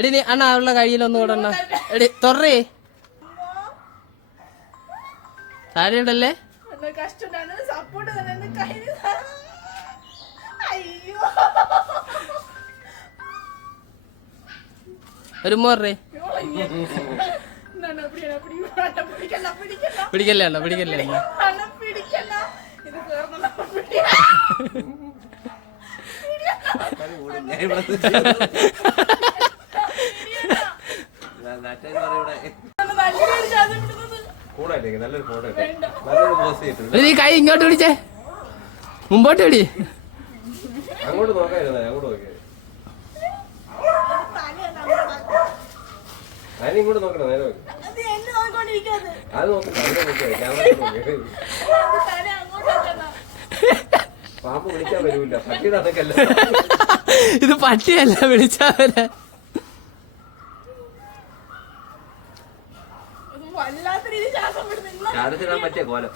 എടി നീ അണ്ണ അവളുടെ കയ്യിലൊന്നും കൂടെ അണ്ണ എടി തൊറേ താഴെയുണ്ടല്ലേ ഒരു മോറേ പിടിക്കല്ലേ അണ്ണ പിടിക്കല്ലേ അണ്ണ നീ കൈ ഇങ്ങോട്ട് പിടിച്ചേ മുമ്പോട്ട് പിടി അങ്ങോട്ട് നോക്കായിരുന്നു അങ്ങോട്ട് നോക്കിയത് ഇങ്ങോട്ട് നോക്കണം നേരെ അത് നോക്കണ്ട പാമ്പ് വിളിക്കാൻ വരൂല്ല പട്ടിയുടെ അതൊക്കെയല്ല ഇത് പട്ടിയല്ല വിളിച്ചാ വരെ ചാടത്തിടാൻ പറ്റിയ കോലം